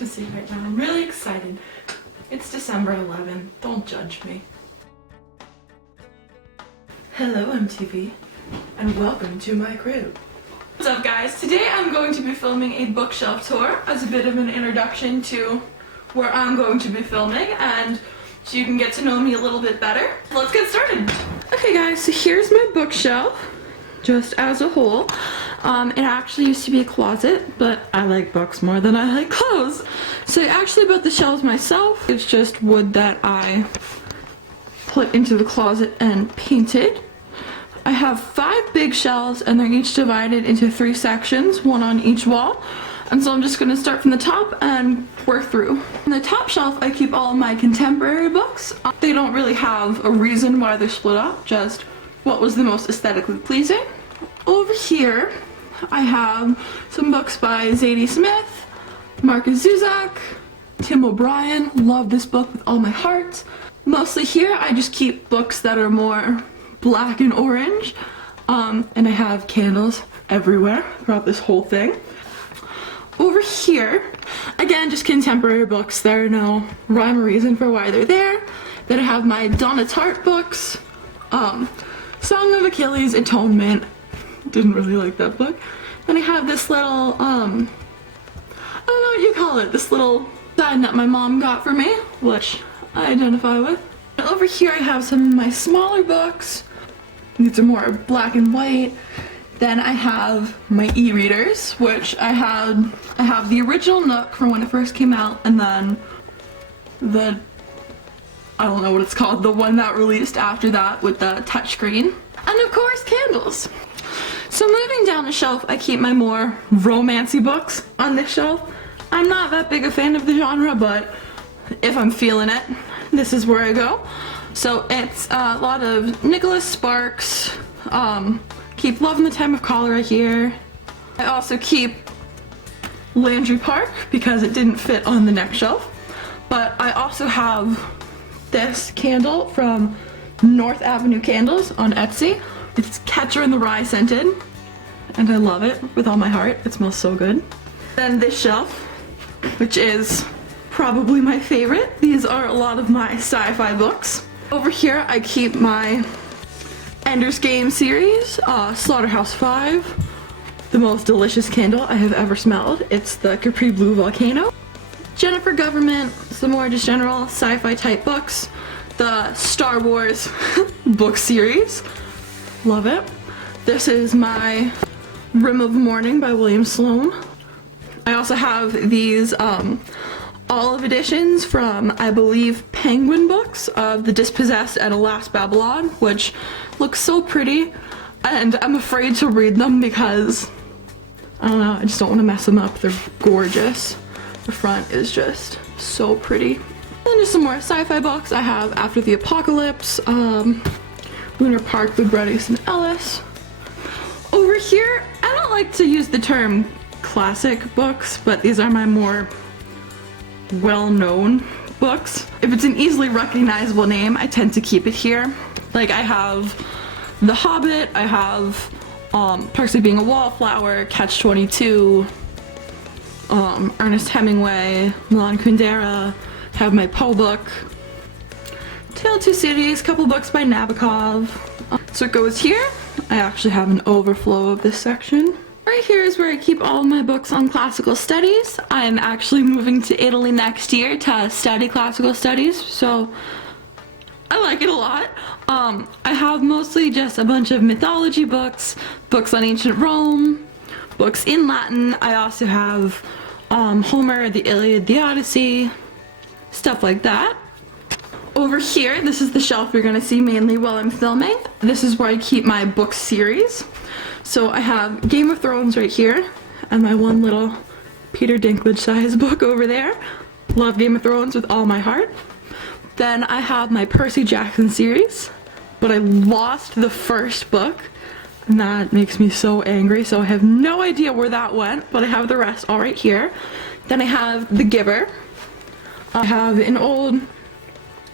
Christmassy right now. I'm really excited. It's December 11th. Don't judge me. Hello MTV, and welcome to my crib. What's up guys? Today I'm going to be filming a bookshelf tour as a bit of an introduction to where I'm going to be filming and so you can get to know me a little bit better. Let's get started. Okay guys, so here's my bookshelf just as a whole. It actually used to be a closet, but I like books more than I like clothes. So I actually built the shelves myself. It's just wood that I put into the closet and painted. I have 5 big shelves and they're each divided into 3 sections, one on each wall. And so I'm just going to start from the top and work through. On the top shelf I keep all of my contemporary books. They don't really have a reason why they're split up, just what was the most aesthetically pleasing. Over here I have some books by Zadie Smith, Marcus Zusak, Tim O'Brien. Love this book with all my heart. Mostly here I just keep books that are more black and orange, and I have candles everywhere throughout this whole thing. Over here, again, just contemporary books. There are no rhyme or reason for why they're there. Then I have my Donna Tartt books, Song of Achilles, Atonement. Didn't really like that book. Then I have this little, I don't know what you call it, this little sign that my mom got for me, which I identify with. And over here I have some of my smaller books. These are more black and white. Then I have my e-readers, which I have the original Nook from when it first came out, and then I don't know what it's called, the one that released after that with the touchscreen. And of course, candles. So moving down the shelf, I keep my more romancy books on this shelf. I'm not that big a fan of the genre, but if I'm feeling it, this is where I go. So it's a lot of Nicholas Sparks, keep Love in the Time of Cholera here. I also keep Landry Park because it didn't fit on the next shelf. But I also have this candle from North Avenue Candles on Etsy. It's Catcher in the Rye scented, and I love it with all my heart. It smells so good. Then this shelf, which is probably my favorite. These are a lot of my sci-fi books. Over here I keep my Ender's Game series, Slaughterhouse-5, the most delicious candle I have ever smelled. It's the Capri Blue Volcano. Jennifer Government, some more just general sci-fi type books. The Star Wars book series, love it. This is my Rim of Morning by William Sloane. I also have these olive editions from, I believe, Penguin Books of The Dispossessed and Alas Babylon, which looks so pretty, and I'm afraid to read them because, I don't know, I just don't want to mess them up. They're gorgeous. The front is just so pretty. And just some more sci-fi books. I have After the Apocalypse, Lunar Park with Bret Easton Ellis. Over here, I don't like to use the term classic books, but these are my more well-known books. If it's an easily recognizable name, I tend to keep it here. Like I have The Hobbit, I have Perks of Being a Wallflower, Catch-22, Ernest Hemingway, Milan Kundera, have my Poe book, Tale of Two Cities, couple books by Nabokov. So it goes here. I actually have an overflow of this section. Right here is where I keep all of my books on classical studies. I'm actually moving to Italy next year to study classical studies, so I like it a lot. I have mostly just a bunch of mythology books, books on ancient Rome, books in Latin. I also have Homer, the Iliad, the Odyssey, stuff like that. Over here, this is the shelf you're gonna see mainly while I'm filming. This is where I keep my book series. So I have Game of Thrones right here, and my one little Peter Dinklage size book over there. Love Game of Thrones with all my heart. Then I have my Percy Jackson series, but I lost the first book, and that makes me so angry, so I have no idea where that went, but I have the rest all right here. Then I have The Giver. I have an old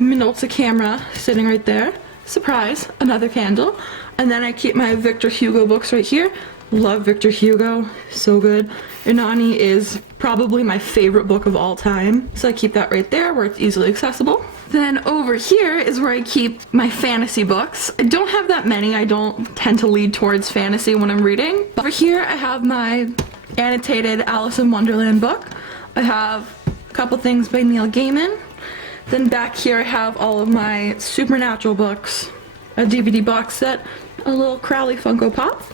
Minolta camera sitting right there. Surprise, another candle. And then I keep my Victor Hugo books right here. Love Victor Hugo, so good. Inani is probably my favorite book of all time. So I keep that right there where it's easily accessible. Then over here is where I keep my fantasy books. I don't have that many. I don't tend to lead towards fantasy when I'm reading. But over here I have my annotated Alice in Wonderland book. I have a couple things by Neil Gaiman. Then back here I have all of my Supernatural books, a DVD box set, a little Crowley Funko Pop.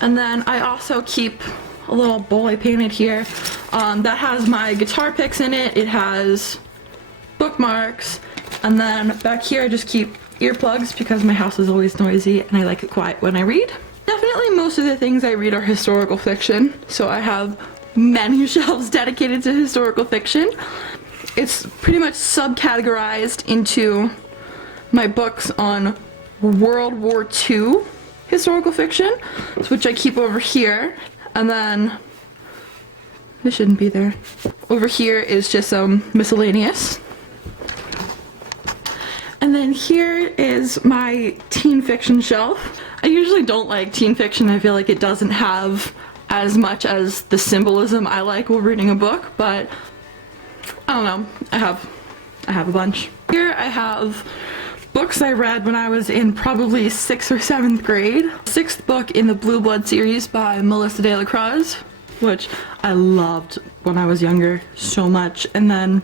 And then I also keep a little bowl I painted here that has my guitar picks in it. It has bookmarks, and then back here I just keep earplugs because my house is always noisy and I like it quiet when I read. Definitely most of the things I read are historical fiction, so I have many shelves dedicated to historical fiction. It's pretty much subcategorized into my books on World War II historical fiction, which I keep over here, and then this shouldn't be there. Over here is just some miscellaneous. And then here is my teen fiction shelf. I usually don't like teen fiction. I feel like it doesn't have as much as the symbolism I like while reading a book, but I don't know. I have a bunch. Here I have books I read when I was in probably 6th or 7th grade. 6th book in the Blue Blood series by Melissa de la Cruz, which I loved when I was younger so much. And then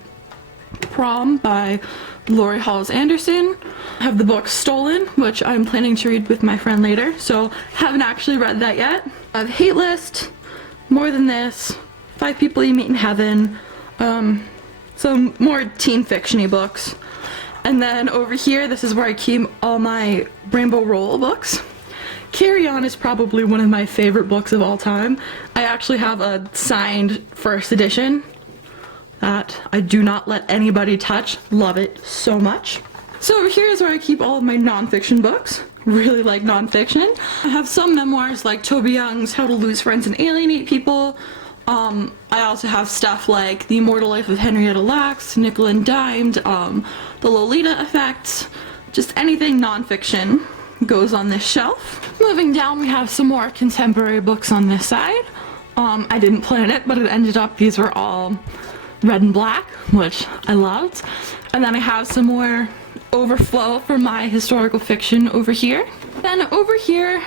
Prom by Laurie Halse Anderson. I have the book Stolen, which I'm planning to read with my friend later, so haven't actually read that yet. I have Hate List, More Than This, 5 People You Meet in Heaven, some more teen fiction-y books. And then over here, this is where I keep all my Rainbow Rowell books. Carry On is probably one of my favorite books of all time. I actually have a signed first edition that I do not let anybody touch. Love it so much. So over here is where I keep all of my nonfiction books. Really like nonfiction. I have some memoirs like Toby Young's How to Lose Friends and Alienate People. I also have stuff like The Immortal Life of Henrietta Lacks, Nickel and Dimed, The Lolita Effect, just anything nonfiction goes on this shelf. Moving down, we have some more contemporary books on this side. I didn't plan it, but it ended up these were all red and black, which I loved. And then I have some more overflow for my historical fiction over here. Then over here,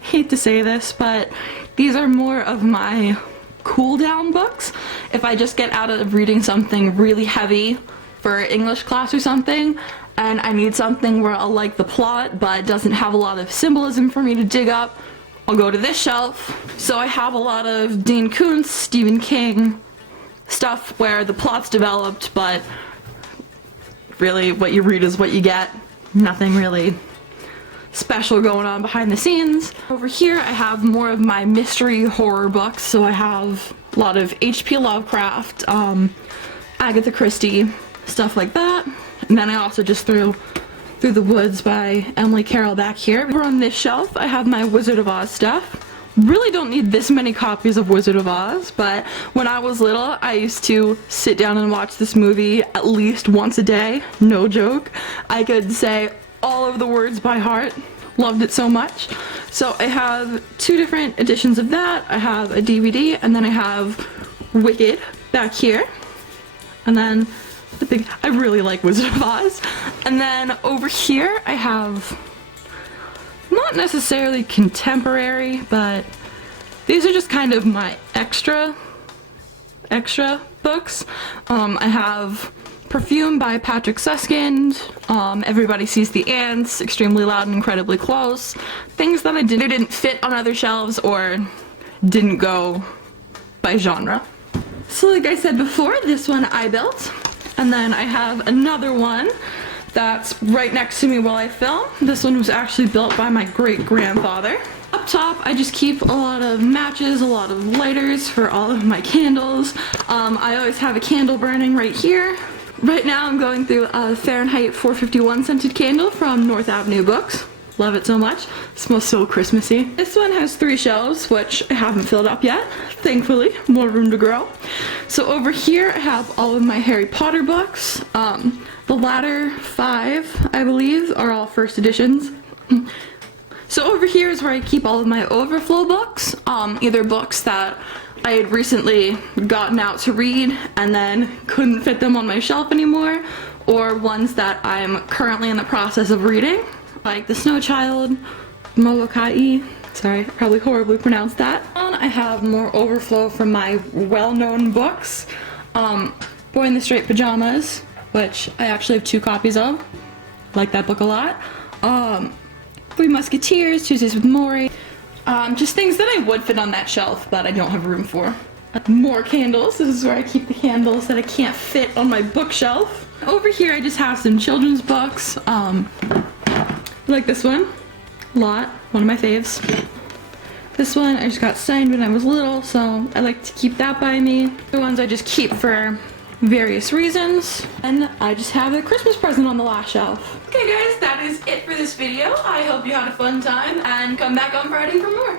hate to say this, but these are more of my cool down books. If I just get out of reading something really heavy for English class or something, and I need something where I'll like the plot, but it doesn't have a lot of symbolism for me to dig up, I'll go to this shelf. So I have a lot of Dean Koontz, Stephen King, stuff where the plot's developed, but really what you read is what you get. Nothing really special going on behind the scenes. Over here I have more of my mystery horror books, so I have a lot of H.P. Lovecraft, Agatha Christie, stuff like that. And then I also just threw Through the Woods by Emily Carroll back here. Over on this shelf I have my Wizard of Oz stuff. Really don't need this many copies of Wizard of Oz, but when I was little I used to sit down and watch this movie at least once a day, no joke. I could say all of the words by heart, loved it so much. So I have 2 different editions of that. I have a DVD, and then I have Wicked back here, and then the big, I really like Wizard of Oz. And then over here I have not necessarily contemporary, but these are just kind of my extra books. I have Perfume by Patrick Suskind, Everybody Sees the Ants, Extremely Loud and Incredibly Close, things that I didn't fit on other shelves or didn't go by genre. So like I said before, this one I built, and then I have another one that's right next to me while I film. This one was actually built by my great-grandfather. Up top, I just keep a lot of matches, a lot of lighters for all of my candles. I always have a candle burning right here. Right now I'm going through a Fahrenheit 451 scented candle from North Avenue Books. Love it so much. It smells so Christmassy. This one has 3 shelves, which I haven't filled up yet. Thankfully, more room to grow. So over here I have all of my Harry Potter books. The latter 5, I believe, are all first editions. So over here is where I keep all of my overflow books, either books that I had recently gotten out to read and then couldn't fit them on my shelf anymore, or ones that I'm currently in the process of reading, like The Snow Child, Molokai. Sorry, probably horribly pronounced that. And I have more overflow from my well-known books. Boy in the Straight Pajamas, which I actually have 2 copies of. Like that book a lot. Three Musketeers, Tuesdays with Morrie. Just things that I would fit on that shelf, but I don't have room for. More candles. This is where I keep the candles that I can't fit on my bookshelf. Over here I just have some children's books. Like this one. A lot. One of my faves. This one I just got signed when I was little, so I like to keep that by me. The ones I just keep for various reasons. And I just have a Christmas present on the last shelf. Okay guys, that is it for this video. I hope you had a fun time and come back on Friday for more.